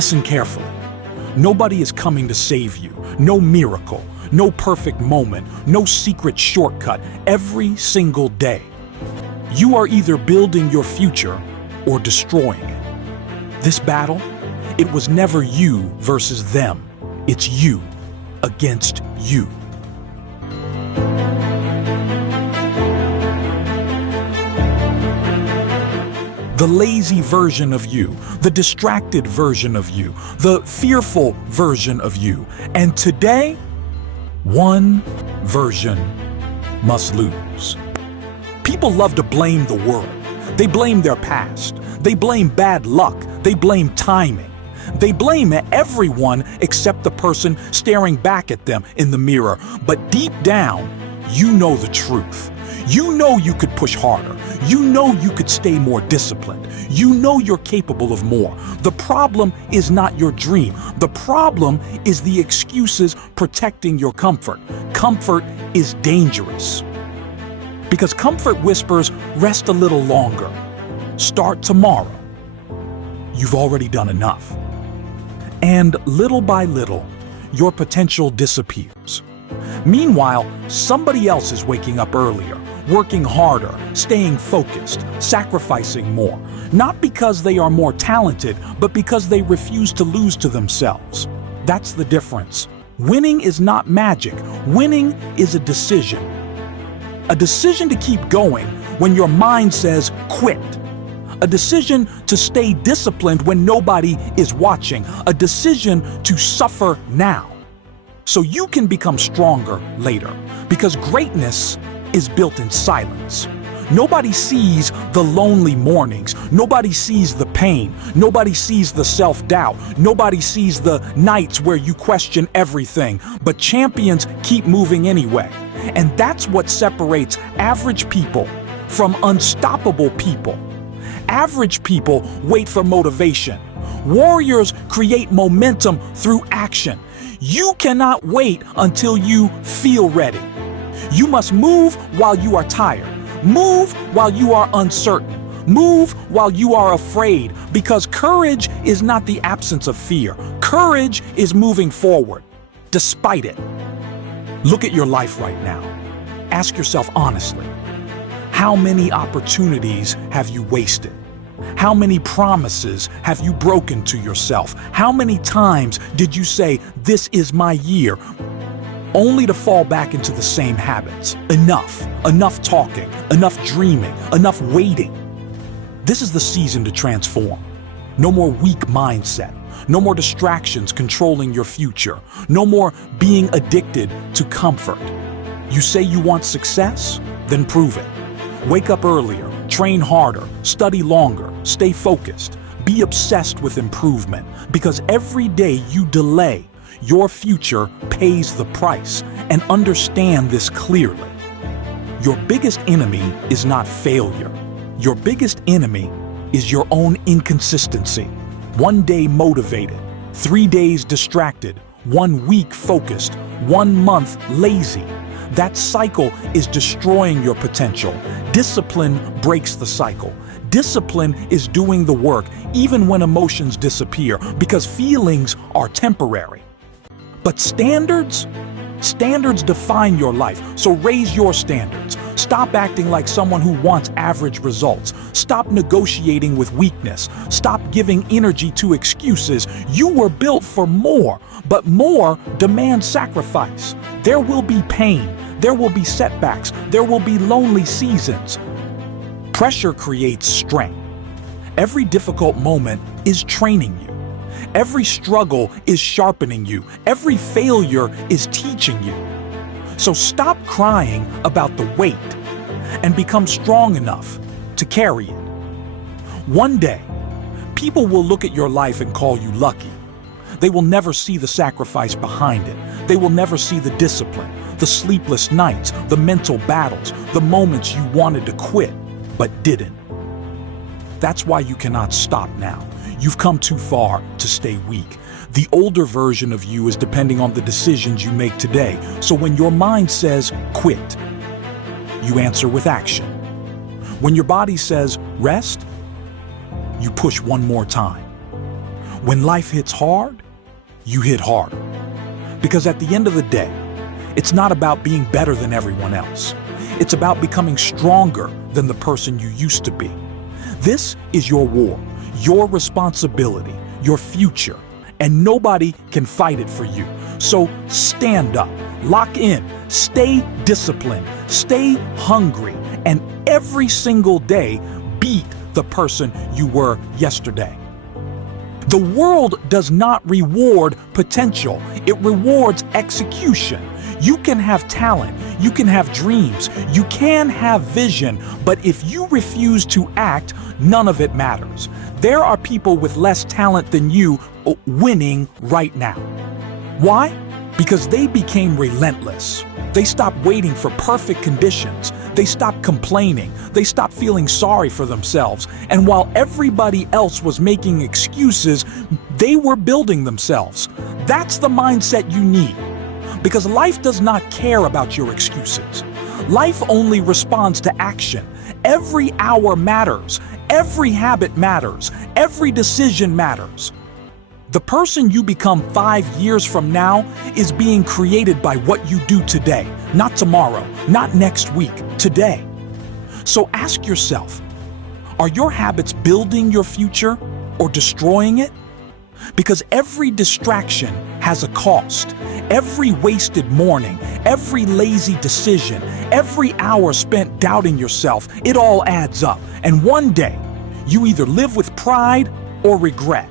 Listen carefully. Nobody is coming to save you. No miracle, no perfect moment, no secret shortcut every single day. You are either building your future or destroying it. This battle, it was never you versus them. It's you against you. The lazy version of you, the distracted version of you, the fearful version of you. And today, one version must lose. People love to blame the world. They blame their past. They blame bad luck. They blame timing. They blame everyone except the person staring back at them in the mirror. But deep down, you know the truth. You know you could push harder. You know you could stay more disciplined. You know you're capable of more. The problem is not your dream. The problem is the excuses protecting your comfort. Comfort is dangerous. Because comfort whispers, rest a little longer. Start tomorrow. You've already done enough. And little by little, your potential disappears. Meanwhile, somebody else is waking up earlier, working harder, staying focused, sacrificing more. Not because they are more talented, but because they refuse to lose to themselves. That's the difference. Winning is not magic. Winning is a decision. A decision to keep going when your mind says quit. A decision to stay disciplined when nobody is watching. A decision to suffer now, so you can become stronger later. Because greatness is built in silence. Nobody sees the lonely mornings. Nobody sees the pain. Nobody sees the self-doubt. Nobody sees the nights where you question everything. But champions keep moving anyway. And that's what separates average people from unstoppable people. Average people wait for motivation. Warriors create momentum through action. You cannot wait until you feel ready. You must move while you are tired. Move while you are uncertain. Move while you are afraid, because courage is not the absence of fear. Courage is moving forward, despite it. Look at your life right now. Ask yourself honestly, how many opportunities have you wasted? How many promises have you broken to yourself? How many times did you say, this is my year, only to fall back into the same habits? Enough talking, enough dreaming, enough waiting. This is the season to transform. No more weak mindset. No more distractions controlling your future. No more being addicted to comfort. You say you want success? Then prove it. Wake up earlier, train harder, study longer, stay focused. Be obsessed with improvement, because every day you delay, your future pays the price. And understand this clearly. Your biggest enemy is not failure. Your biggest enemy is your own inconsistency. 1 day motivated, 3 days distracted, 1 week focused, 1 month lazy. That cycle is destroying your potential. Discipline breaks the cycle. Discipline is doing the work even when emotions disappear, because feelings are temporary. But standards define your life, so raise your standards. Stop acting like someone who wants average results. Stop negotiating with weakness. Stop giving energy to excuses. You were built for more, but more demands sacrifice. There will be pain. There will be setbacks. There will be lonely seasons. Pressure creates strength. Every difficult moment is training you. Every struggle is sharpening you. Every failure is teaching you. So stop crying about the weight and become strong enough to carry it. One day, people will look at your life and call you lucky. They will never see the sacrifice behind it. They will never see the discipline, the sleepless nights, the mental battles, the moments you wanted to quit but didn't. That's why you cannot stop now. You've come too far to stay weak. The older version of you is depending on the decisions you make today. So when your mind says quit, you answer with action. When your body says rest, you push one more time. When life hits hard, you hit harder. Because at the end of the day, it's not about being better than everyone else. It's about becoming stronger than the person you used to be. This is your war, your responsibility, your future, and nobody can fight it for you. So stand up, lock in, stay disciplined, stay hungry, and every single day beat the person you were yesterday. The world does not reward potential, it rewards execution. You can have talent, you can have dreams, you can have vision, but if you refuse to act, none of it matters. There are people with less talent than you winning right now. Why? Because they became relentless. They stopped waiting for perfect conditions. They stopped complaining. They stopped feeling sorry for themselves. And while everybody else was making excuses, they were building themselves. That's the mindset you need. Because life does not care about your excuses. Life only responds to action. Every hour matters. Every habit matters. Every decision matters. The person you become 5 years from now is being created by what you do today, not tomorrow, not next week, today. So ask yourself, are your habits building your future or destroying it? Because every distraction has a cost. Every wasted morning, every lazy decision, every hour spent doubting yourself, it all adds up. And one day, you either live with pride or regret.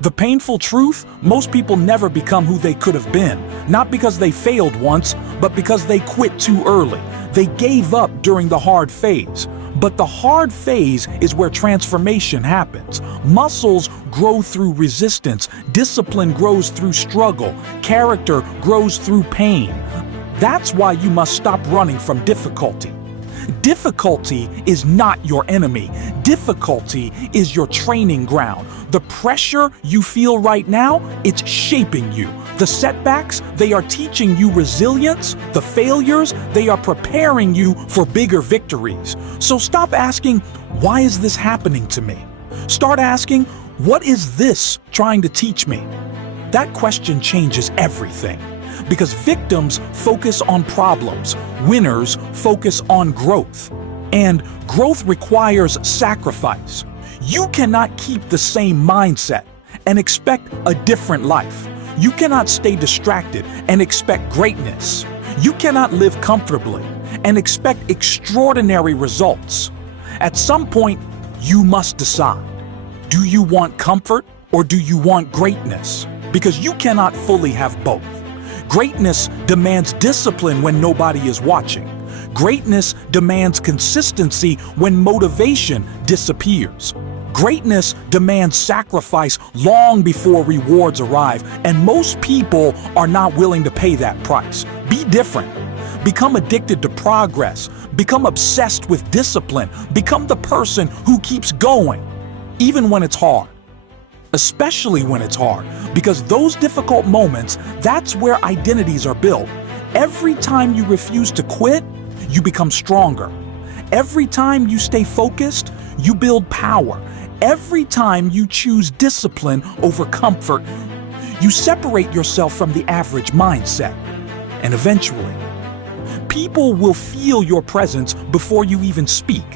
The painful truth, most people never become who they could have been, not because they failed once, but because they quit too early. They gave up during the hard phase. But the hard phase is where transformation happens. Muscles grow through resistance, discipline grows through struggle, character grows through pain. That's why you must stop running from difficulty. Difficulty is not your enemy. Difficulty is your training ground. The pressure you feel right now, it's shaping you. The setbacks, they are teaching you resilience. The failures, they are preparing you for bigger victories. So stop asking, why is this happening to me? Start asking, what is this trying to teach me? That question changes everything. Because victims focus on problems, winners focus on growth. And growth requires sacrifice. You cannot keep the same mindset and expect a different life. You cannot stay distracted and expect greatness. You cannot live comfortably and expect extraordinary results. At some point, you must decide. Do you want comfort or do you want greatness? Because you cannot fully have both. Greatness demands discipline when nobody is watching. Greatness demands consistency when motivation disappears. Greatness demands sacrifice long before rewards arrive, and most people are not willing to pay that price. Be different. Become addicted to progress. Become obsessed with discipline. Become the person who keeps going, even when it's hard. Especially when it's hard, because those difficult moments, that's where identities are built. Every time you refuse to quit, you become stronger. Every time you stay focused, you build power. Every time you choose discipline over comfort, you separate yourself from the average mindset. And eventually, people will feel your presence before you even speak.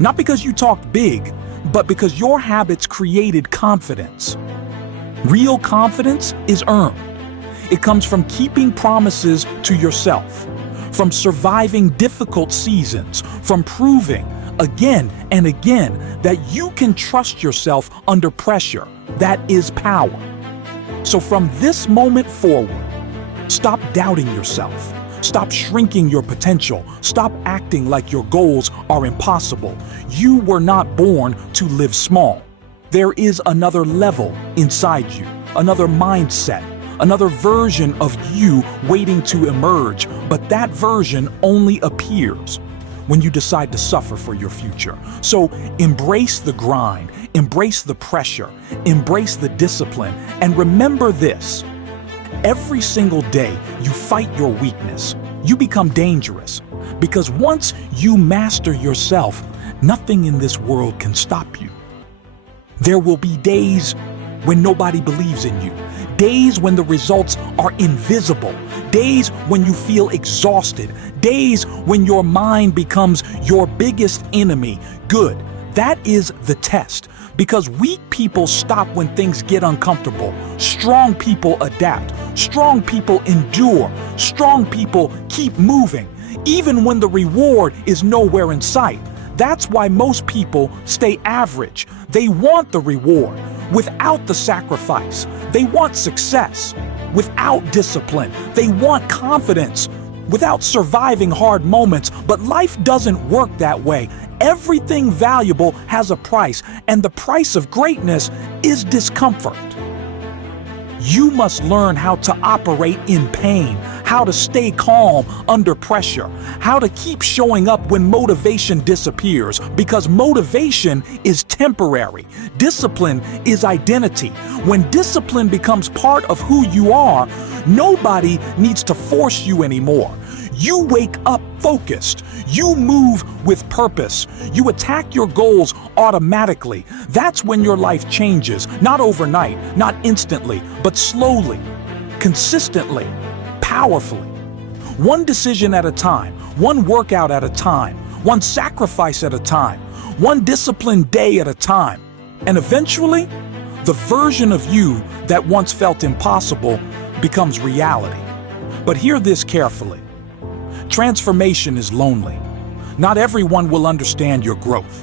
Not because you talk big, but because your habits created confidence. Real confidence is earned. It comes from keeping promises to yourself, from surviving difficult seasons, from proving again and again that you can trust yourself under pressure. That is power. So from this moment forward, stop doubting yourself. Stop shrinking your potential. Stop acting like your goals are impossible. You were not born to live small. There is another level inside you, another mindset, another version of you waiting to emerge. But that version only appears when you decide to suffer for your future. So embrace the grind, embrace the pressure, embrace the discipline, and remember this. Every single day you fight your weakness, you become dangerous. Because once you master yourself, nothing in this world can stop you. There will be days when nobody believes in you, days when the results are invisible, days when you feel exhausted, days when your mind becomes your biggest enemy. Good. That is the test. Because weak people stop when things get uncomfortable. Strong people adapt. Strong people endure. Strong people keep moving, even when the reward is nowhere in sight. That's why most people stay average. They want the reward without the sacrifice. They want success without discipline. They want confidence without surviving hard moments. But life doesn't work that way. Everything valuable has a price, and the price of greatness is discomfort. You must learn how to operate in pain, how to stay calm under pressure, how to keep showing up when motivation disappears, because motivation is temporary. Discipline is identity. When discipline becomes part of who you are, nobody needs to force you anymore. You wake up focused. You move with purpose. You attack your goals automatically. That's when your life changes, not overnight, not instantly, but slowly, consistently, powerfully. One decision at a time, one workout at a time, one sacrifice at a time, one disciplined day at a time. And eventually, the version of you that once felt impossible becomes reality. But hear this carefully. Transformation is lonely. Not everyone will understand your growth.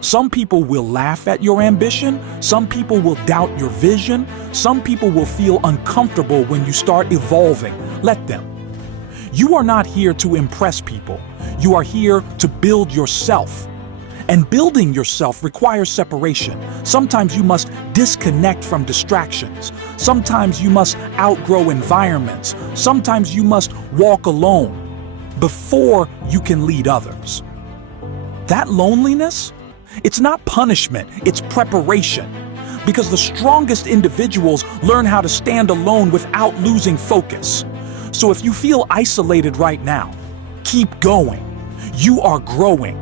Some people will laugh at your ambition. Some people will doubt your vision. Some people will feel uncomfortable when you start evolving. Let them. You are not here to impress people. You are here to build yourself. And building yourself requires separation. Sometimes you must disconnect from distractions. Sometimes you must outgrow environments. Sometimes you must walk alone before you can lead others. That loneliness, it's not punishment, it's preparation. Because the strongest individuals learn how to stand alone without losing focus. So if you feel isolated right now, keep going. You are growing.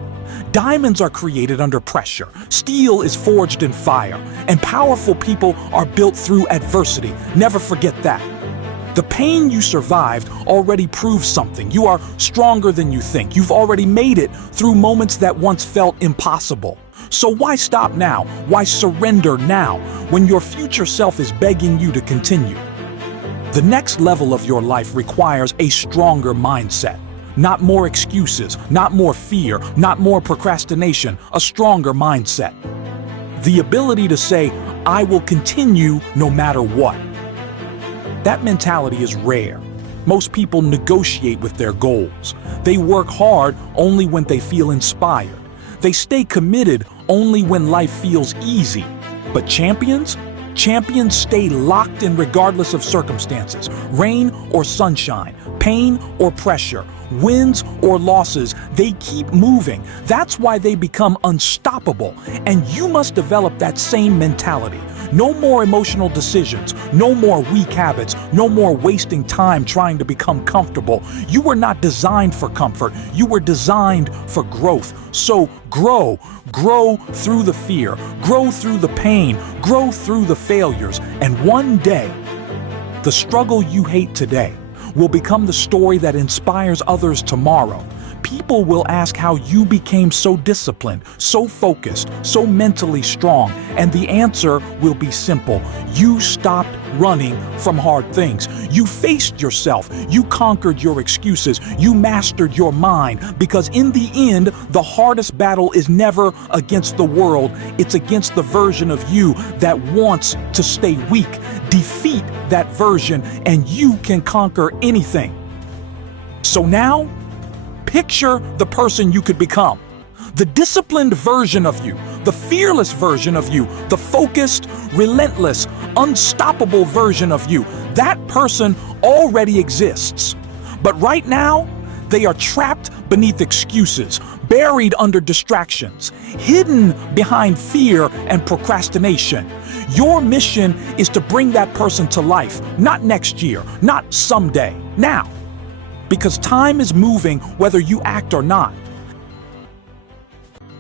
Diamonds are created under pressure. Steel is forged in fire. And powerful people are built through adversity. Never forget that. The pain you survived already proves something. You are stronger than you think. You've already made it through moments that once felt impossible. So why stop now? Why surrender now when your future self is begging you to continue? The next level of your life requires a stronger mindset. Not more excuses, not more fear, not more procrastination, a stronger mindset. The ability to say, I will continue no matter what. That mentality is rare. Most people negotiate with their goals. They work hard only when they feel inspired. They stay committed only when life feels easy. But champions stay locked in regardless of circumstances, rain or sunshine, pain or pressure, wins or losses. They keep moving. That's why they become unstoppable. And you must develop that same mentality. No more emotional decisions, no more weak habits, no more wasting time trying to become comfortable. You were not designed for comfort. You were designed for growth. So grow through the fear, grow through the pain, grow through the failures. And one day, the struggle you hate today will become the story that inspires others tomorrow. People will ask how you became so disciplined, so focused, so mentally strong, and the answer will be simple. You stopped running from hard things. You faced yourself. You conquered your excuses. You mastered your mind, because in the end, the hardest battle is never against the world. It's against the version of you that wants to stay weak. Defeat that version, and you can conquer anything. So now, picture the person you could become. The disciplined version of you, the fearless version of you, the focused, relentless, unstoppable version of you. That person already exists. But right now, they are trapped beneath excuses, buried under distractions, hidden behind fear and procrastination. Your mission is to bring that person to life, not next year, not someday, now. Because time is moving whether you act or not.